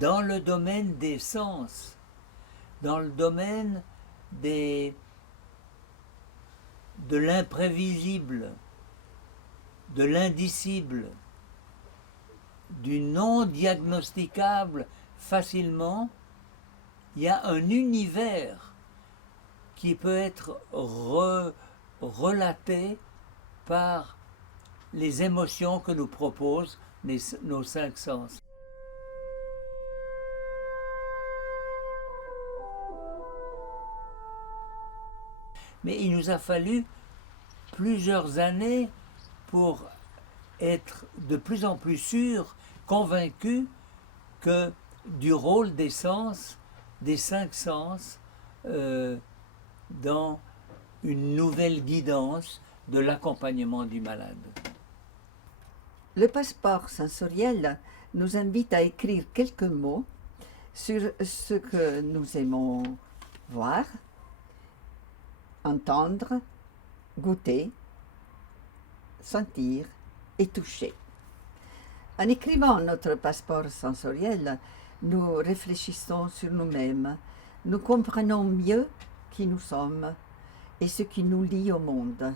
dans le domaine des sens, dans le domaine de l'imprévisible, de l'indicible, du non diagnosticable facilement. Il y a un univers qui peut être relaté par les émotions que nous proposent nos cinq sens. Mais il nous a fallu plusieurs années pour être de plus en plus sûrs, convaincus que du rôle des sens, des cinq sens, dans une nouvelle guidance de l'accompagnement du malade. Le passeport sensoriel nous invite à écrire quelques mots sur ce que nous aimons voir, entendre, goûter, sentir et toucher. En écrivant notre passeport sensoriel, nous réfléchissons sur nous-mêmes, nous comprenons mieux qui nous sommes et ce qui nous lie au monde.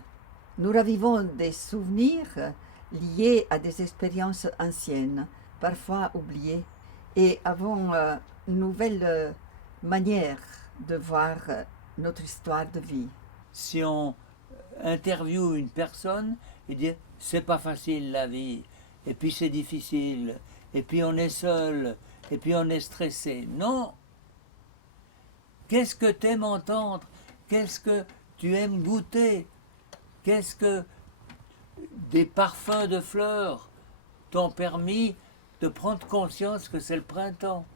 Nous ravivons des souvenirs liés à des expériences anciennes, parfois oubliées, et avons une nouvelle manière de voir notre histoire de vie. Si on interviewe une personne et dit c'est pas facile la vie, et puis c'est difficile, et puis on est seul, et puis on est stressé. Non! Qu'est-ce que tu aimes entendre? Qu'est-ce que tu aimes goûter? Qu'est-ce que des parfums de fleurs t'ont permis de prendre conscience que c'est le printemps?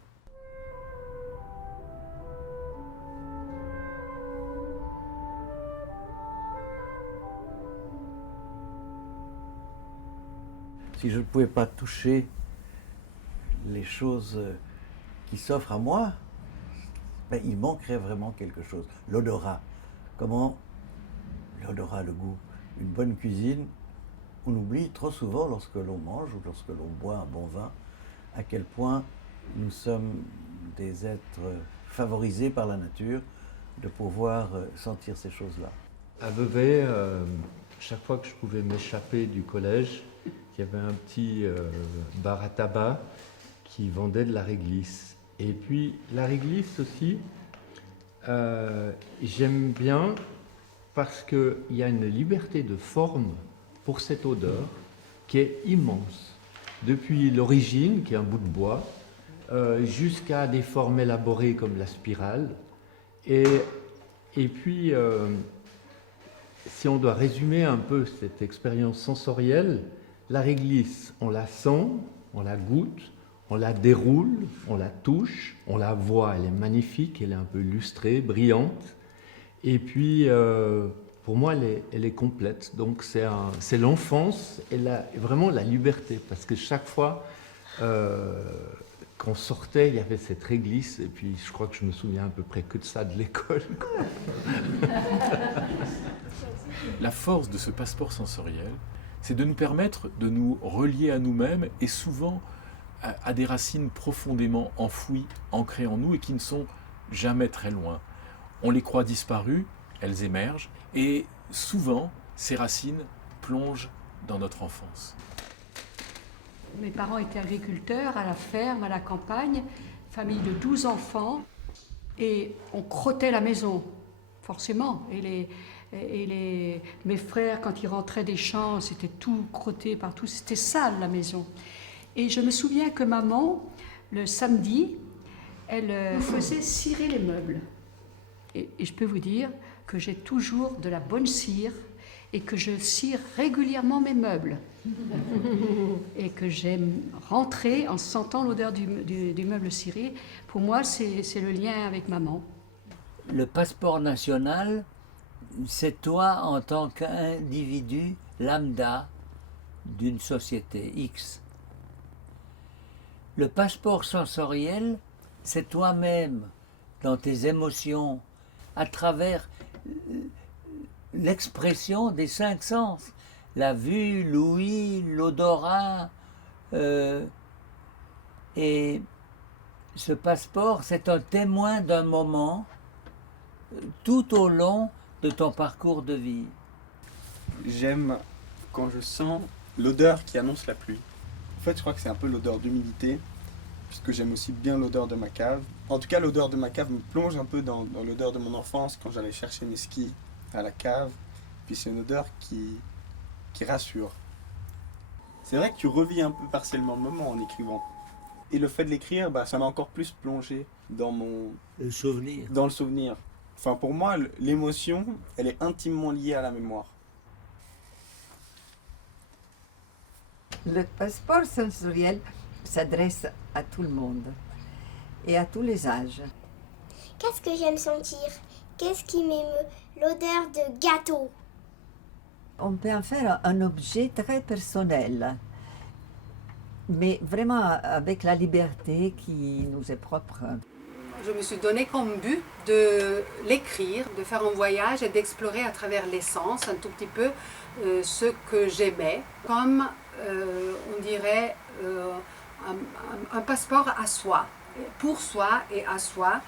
Si je ne pouvais pas toucher les choses qui s'offrent à moi, ben, il manquerait vraiment quelque chose. L'odorat. Comment l'odorat, le goût. Une bonne cuisine, on oublie trop souvent lorsque l'on mange ou lorsque l'on boit un bon vin, à quel point nous sommes des êtres favorisés par la nature de pouvoir sentir ces choses-là. À Vevey, chaque fois que je pouvais m'échapper du collège, il y avait un petit bar à tabac qui vendait de la réglisse. Et puis la réglisse aussi, j'aime bien parce qu'il y a une liberté de forme pour cette odeur qui est immense. Depuis l'origine, qui est un bout de bois, jusqu'à des formes élaborées comme la spirale. Et puis, si on doit résumer un peu cette expérience sensorielle, la réglisse, on la sent, on la goûte, on la déroule, on la touche, on la voit, elle est magnifique, elle est un peu lustrée, brillante. Et puis, pour moi, elle est complète. Donc, c'est l'enfance et vraiment la liberté. Parce que chaque fois qu'on sortait, il y avait cette réglisse. Et puis, je crois que je me souviens à peu près que de ça de l'école. La force de ce passeport sensoriel, c'est de nous permettre de nous relier à nous-mêmes et souvent à des racines profondément enfouies, ancrées en nous et qui ne sont jamais très loin. On les croit disparues, elles émergent et souvent ces racines plongent dans notre enfance. Mes parents étaient agriculteurs à la ferme, à la campagne, famille de 12 enfants et on crottait la maison, forcément. Mes frères, quand ils rentraient des champs, c'était tout crotté partout, c'était sale la maison. Et je me souviens que maman, le samedi, elle faisait cirer les meubles. Et je peux vous dire que j'ai toujours de la bonne cire et que je cire régulièrement mes meubles. Et que j'aime rentrer en sentant l'odeur du meuble ciré. Pour moi, c'est le lien avec maman. Le passeport national, c'est toi en tant qu'individu lambda d'une société X. Le passeport sensoriel, c'est toi-même dans tes émotions, à travers l'expression des cinq sens, la vue, l'ouïe, l'odorat, et ce passeport, c'est un témoin d'un moment tout au long de ton parcours de vie. J'aime quand je sens l'odeur qui annonce la pluie. En fait, je crois que c'est un peu l'odeur d'humidité, puisque j'aime aussi bien l'odeur de ma cave. En tout cas, l'odeur de ma cave me plonge un peu dans l'odeur de mon enfance, quand j'allais chercher mes skis à la cave. Puis c'est une odeur qui rassure. C'est vrai que tu revis un peu partiellement le moment en écrivant. Et le fait de l'écrire, ça m'a encore plus plongé dans Le souvenir. dans le souvenir. Enfin, pour moi, l'émotion, elle est intimement liée à la mémoire. Le passeport sensoriel s'adresse à tout le monde et à tous les âges. Qu'est-ce que j'aime sentir? Qu'est-ce qui m'émeut? L'odeur de gâteau. On peut en faire un objet très personnel, mais vraiment avec la liberté qui nous est propre. Je me suis donné comme but de l'écrire, de faire un voyage et d'explorer à travers l'essence un tout petit peu ce que j'aimais, comme on dirait un passeport à soi, pour soi et à soi.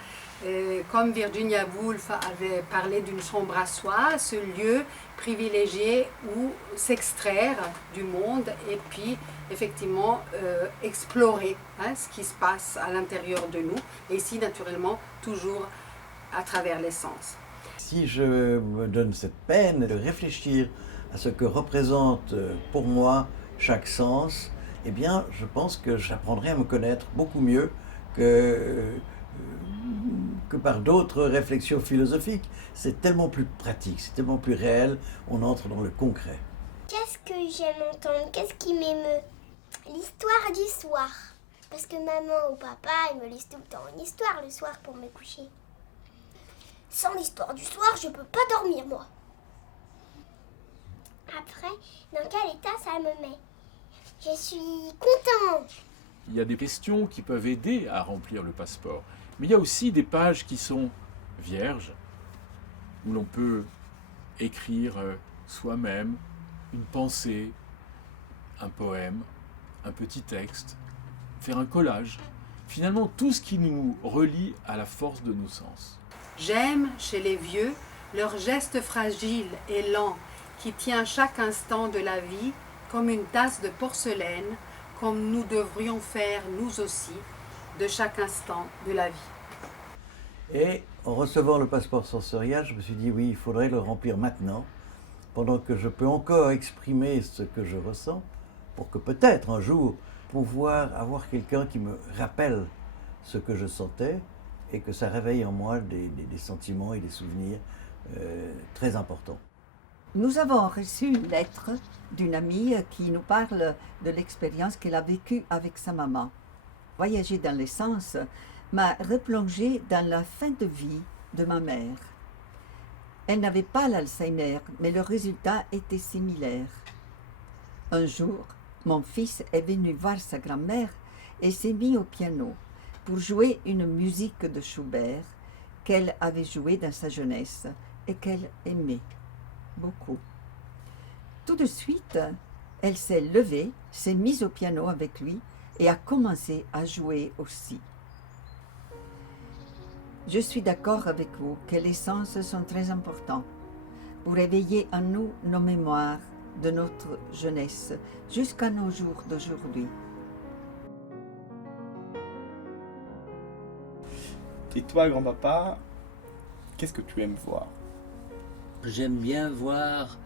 Comme Virginia Woolf avait parlé d'une chambre à soi, ce lieu privilégié où s'extraire du monde et puis effectivement explorer ce qui se passe à l'intérieur de nous, et ici naturellement toujours à travers l'essence. Si je me donne cette peine de réfléchir à ce que représente pour moi chaque sens, eh bien je pense que j'apprendrai à me connaître beaucoup mieux que par d'autres réflexions philosophiques. C'est tellement plus pratique, c'est tellement plus réel, on entre dans le concret. Qu'est-ce que j'aime entendre? Qu'est-ce qui m'émeut? L'histoire du soir. Parce que maman ou papa, ils me lisent tout le temps une histoire le soir pour me coucher. Sans l'histoire du soir, je peux pas dormir, moi. Après, dans quel état ça me met? Je suis content. Il y a des questions qui peuvent aider à remplir le passeport. Mais il y a aussi des pages qui sont vierges, où l'on peut écrire soi-même une pensée, un poème, un petit texte, faire un collage. Finalement, tout ce qui nous relie à la force de nos sens. J'aime chez les vieux leur geste fragile et lent qui tient chaque instant de la vie comme une tasse de porcelaine, comme nous devrions faire nous aussi de chaque instant de la vie. Et en recevant le passeport sensoriel, je me suis dit oui, il faudrait le remplir maintenant, pendant que je peux encore exprimer ce que je ressens, pour que peut-être un jour pouvoir avoir quelqu'un qui me rappelle ce que je sentais et que ça réveille en moi des sentiments et des souvenirs très importants. Nous avons reçu une lettre d'une amie qui nous parle de l'expérience qu'elle a vécue avec sa maman. Voyager dans l'essence m'a replongé dans la fin de vie de ma mère. Elle n'avait pas l'Alzheimer, mais le résultat était similaire. Un jour, mon fils est venu voir sa grand-mère et s'est mis au piano pour jouer une musique de Schubert qu'elle avait jouée dans sa jeunesse et qu'elle aimait beaucoup. Tout de suite, elle s'est levée, s'est mise au piano avec lui et a commencé à jouer aussi. Je suis d'accord avec vous que les sens sont très importants pour éveiller en nous nos mémoires de notre jeunesse jusqu'à nos jours d'aujourd'hui. Et toi, grand-papa, qu'est-ce que tu aimes voir? J'aime bien voir,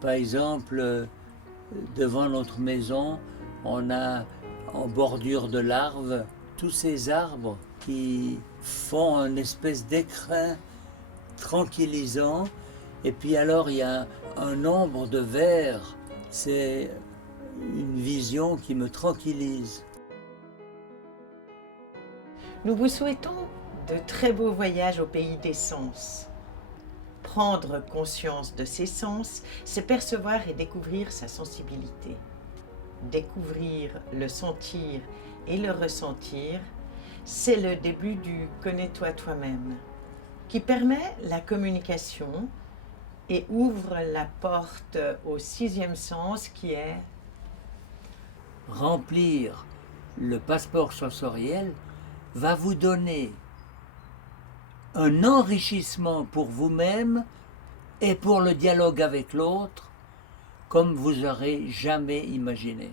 par exemple, devant notre maison, on a en bordure de larves tous ces arbres qui font une espèce d'écrin tranquillisant. Et puis alors il y a un nombre de vers. C'est une vision qui me tranquillise. Nous vous souhaitons de très beaux voyages au pays des sens. Prendre conscience de ses sens, c'est percevoir et découvrir sa sensibilité. Découvrir, le sentir et le ressentir, c'est le début du « connais-toi toi-même » qui permet la communication et ouvre la porte au sixième sens qui est remplir le passeport sensoriel, va vous donner un enrichissement pour vous-même et pour le dialogue avec l'autre comme vous n'aurez jamais imaginé.